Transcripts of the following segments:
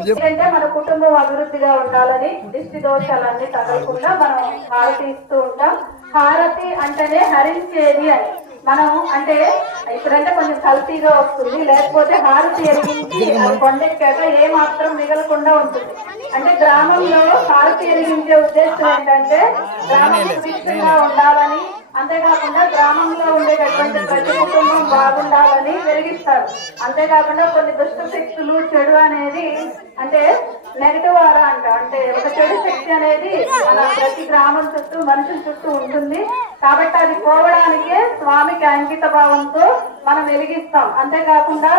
ఎందుకంటే మన కుటుంబం అభివృద్ధిగా ఉండాలని దిష్టి దోషాలన్నీ తగలకుండా మనం హారతి ఇస్తూ ఉంటాం. హారతి అంటేనే హరించేది అని మనం అంటే ఇప్పుడంటే కొంచెం కల్తీగా వస్తుంది, లేకపోతే హారతి ఎరిగించి కొండెక్కాక ఏ మాత్రం మిగలకుండా ఉంటుంది. అంటే గ్రామంలో హారతి ఎరిగించే ఉద్దేశం ఏంటంటే గ్రామం సుభిక్షంగా ఉండాలని, అంతేకాకుండా గ్రామంలో ఉండేటటువంటి ప్రతి కుటుంబం బాగుండాలని వెలిగిస్తారు. అంతేకాకుండా కొన్ని దుష్ట శక్తులు చెడు అనేది అంటే నెగటివ్ ఆరా అంటే ఒక చెడు శక్తి అనేది మన ప్రతి గ్రామం చుట్టూ మనుషుల చుట్టూ ఉంటుంది. కాబట్టి అది పోవడానికే స్వామికి అంకిత భావంతో మనం వెలిగిస్తాం. అంతేకాకుండా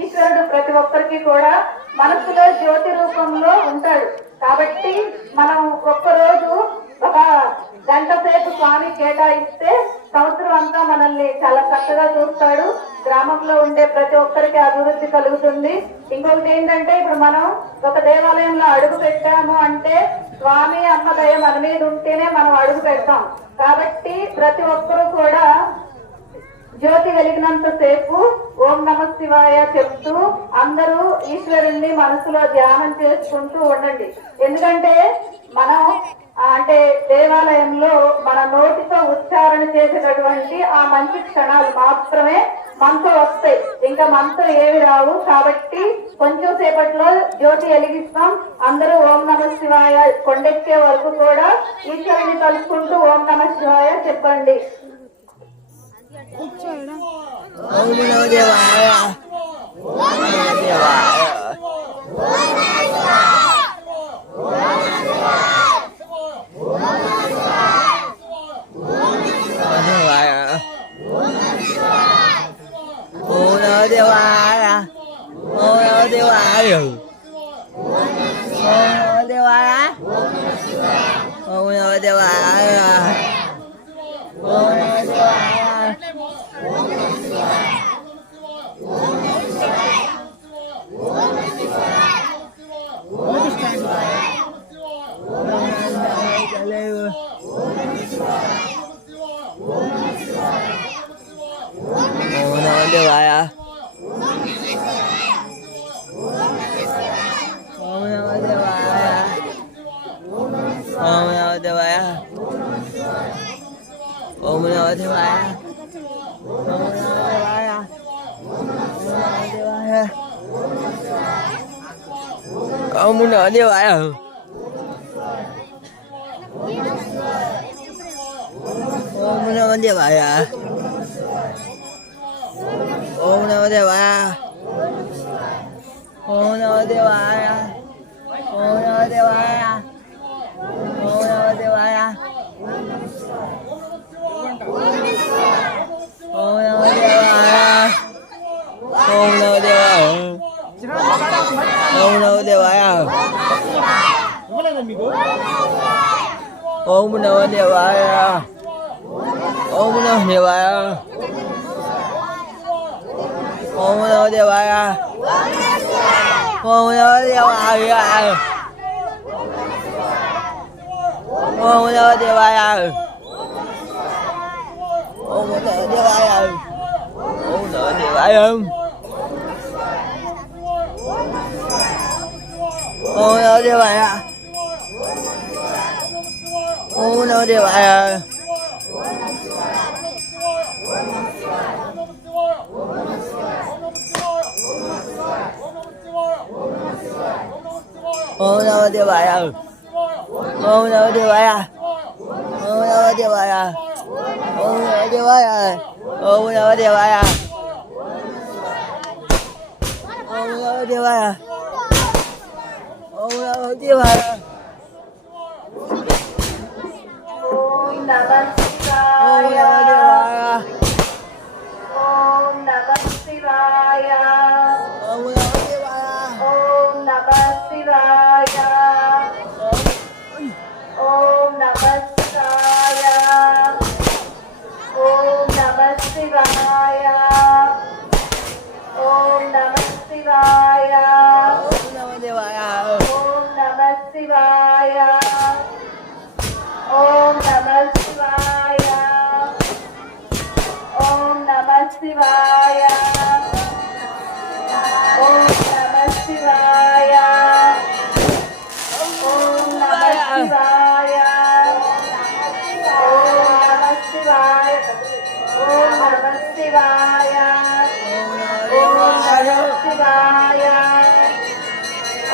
ఈశ్వరుడు ప్రతి ఒక్కరికి కూడా మనసులో జ్యోతి రూపంలో ఉంటాడు. కాబట్టి మనం ఒక్కరోజు ఒక గంట సేపు స్వామి కేటాయిస్తే సంవత్సరం అంతా మనల్ని చాలా చక్కగా చూస్తాడు. గ్రామంలో ఉండే ప్రతి ఒక్కరికి అభివృద్ధి కలుగుతుంది. ఇంకొకటి ఏంటంటే ఇప్పుడు మనం ఒక దేవాలయంలో అడుగు పెట్టాము అంటే స్వామి అమ్మ దయ మన మీద ఉంటేనే మనం అడుగు పెడతాం. కాబట్టి ప్రతి ఒక్కరూ కూడా జ్యోతి వెలిగినంత సేపు ఓం నమ శివాయ చెప్తూ అందరూ ఈశ్వరుణ్ణి మనసులో ధ్యానం చేసుకుంటూ ఉండండి. ఎందుకంటే మనం అంటే దేవాలయంలో మన నోటితో ఉచ్చారణ చేసేటటువంటి ఆ మంచి క్షణాలు మాత్రమే మనతో వస్తాయి, ఇంకా మనతో ఏవి రావు. కాబట్టి కొంచెం సేపట్లో జ్యోతి వెలిగిస్తాం. అందరూ ఓం నమ శివాయ కొండెక్కే వరకు కూడా ఈశ్వరుని తలుచుకుంటూ ఓం నమ శివాయ చెప్పండి. ఓం నమో దేవాయ ఓం నమో దేవాయ ఓం నమో శివాయ ఓం నమో శివాయ ఓం నమో శివాయ ఓం నమో శివాయ ఓం నమో దేవాయ ఓం నమో దేవాయ ఓం నమో దేవాయ Ông nợ như vậy à? Ông nợ như vậy à? Ông nợ như vậy à? Ông nợ như vậy à? Ông nợ như vậy à? Ông nợ như vậy à? Ông nợ như vậy à? Ông nợ như vậy à? Ông đâu đi vậy à? Ông đâu đi vậy à? Ông đâu đi vậy à? Ông đâu đi vậy à? Ông đâu đi vậy à? Ông đâu đi vậy à? Ông đâu đi vậy à? Ông đâu đi vậy không? Ô đâu đi vậy à? Ô đâu đi vậy à? Ô đâu đi vậy à? Ô đâu đi vậy à? Ô đâu đi vậy à? Ô đâu đi vậy à? Ô đâu đi vậy à? Ô đâu đi vậy à? Ông đâu tiếp hả? Om Namah Shivaya. Om Namah Shivaya. Ông đâu tiếp hả? Om Namah Shivaya. Om Namah Shivaya. Om Namah Shivaya. ఓం నమః శివాయ ఓం నమో దేవాయ ఓం నమః శివాయ ఓం నమః శివాయ ఓం నమః శివాయ ఓం నమః శివాయ ఓం నమః శివాయ ఓం నమః శివాయ ఓం నమః శివాయ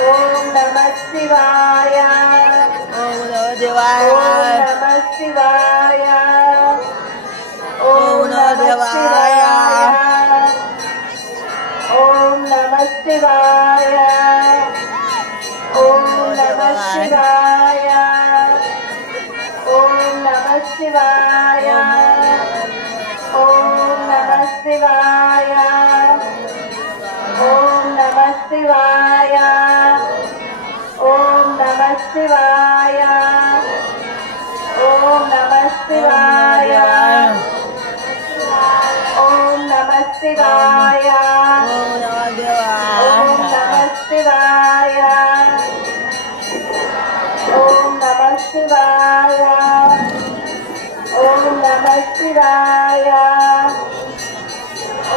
ఓం నమః శివాయ ఓం నమో దేవాయ ఓం నమః శివాయ ఓం నమో దేవాయ ఓం నమః శివాయ ఓం నమః శివాయ ఓం నమః శివాయ ఓం నమః శివాయ ఓం నమః శివాయ ఓం నమః శివాయ ఓం నమః శివాయ ఓం నమః శివాయ ఓం నమో దేవాయ ఓం నమః శివాయ ఓం నమః శివాయ ఓం నమః శివాయ ఓం నమః శివాయ ఓం నమః శివాయ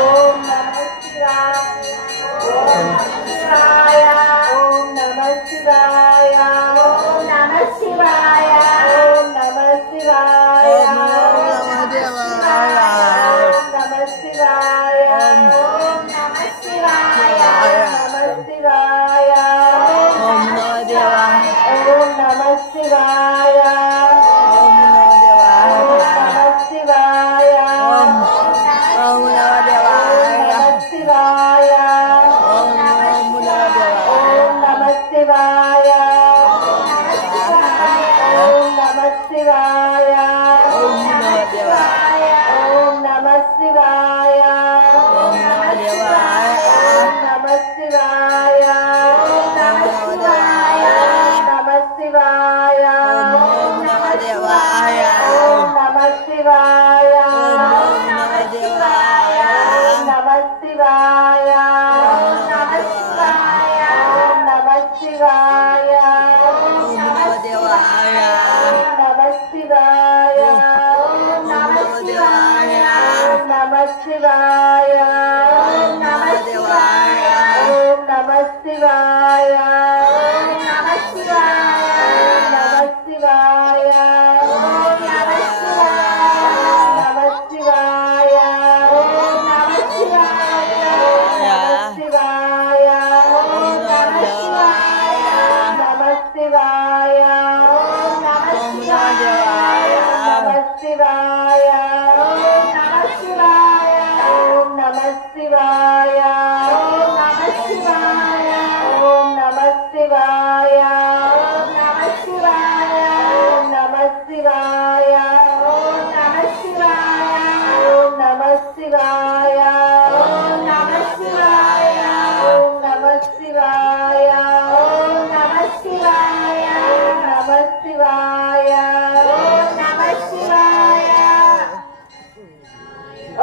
ఓం నమః శివాయ ఓం నమః శివాయ ఓం నమో దేవాయ ఓం నమః శివాయ ఓం నమః శివాయ నమః శివాయ ఓం నమో దేవాయ ఓం నమః శివాయ ఓం నమో దేవాయ నమః శివాయ ఓం నమో దేవాయ నమః శివాయ ఓం నమో దేవాయ ఓం నమః శివాయ ఓం నమః శివాయ ఓం నమో దేవాయ ఓం నమః శివాయ ఓం నమో దేవాయ ఓం నమః శివాయ నమః శివాయ ఓం నమో దేవాయ ఓం నమః శివాయ ఓం నమో దేవాయ ఓం నమః శివాయ ఓం నమో దేవాయ ఓం నమః శివాయ ఓం నమో దేవాయ నమః శివాయ నమో దేవాయ నమః శివాయ నమో దేవాయ ఓం నమః శివాయ నమః శివాయ నమః శివాయ నమః శివాయ నమః శివాయ నమః శివాయ నమః శివాయ నమః శివాయ నమః శివాయ ఓం నమః శివాయ నమః శివాయ ఓం నమః శివాయ నమః శివాయ ఓం నమః శివాయ ఓం నమః శివాయ ఓం నమః శివాయ ఓం నమః శివాయ ఓం నమః శివాయ ఓం నమః శివాయ నమః శివాయ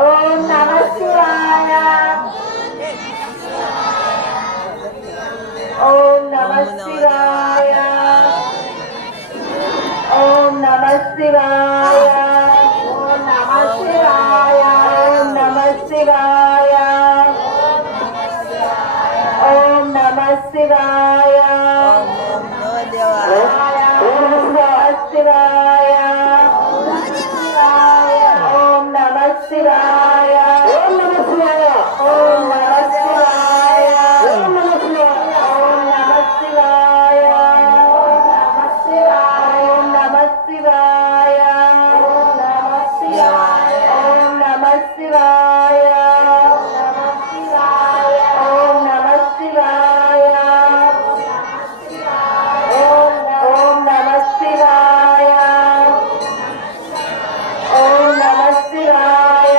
ఓం నమః శివాయ ఓం నమః శివాయ ఓం నమః శివాయ ఓం నమః శివాయ ఓం నమః శివాయ ఓం నమః శివాయ ఓం నమః శివాయ ఓం నమో దేవాయ ఓం నమః శివాయ ఓం నమః శివాయ ఓం నమః శివాయ ఓం నమః శివాయ ఓం నమః శివాయ ఓం నమః శివాయ ఓం నమః శివాయ ఓం నమః శివాయ ఓం నమః శివాయ ఓం నమః శివాయ ఓం నమః శివాయ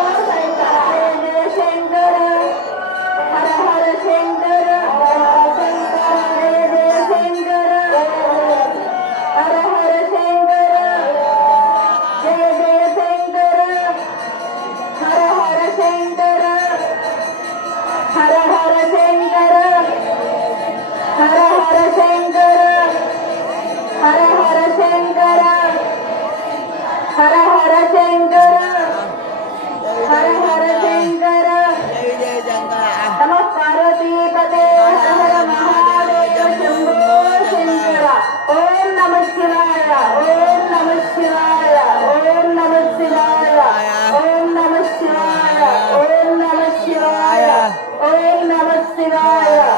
శివాయ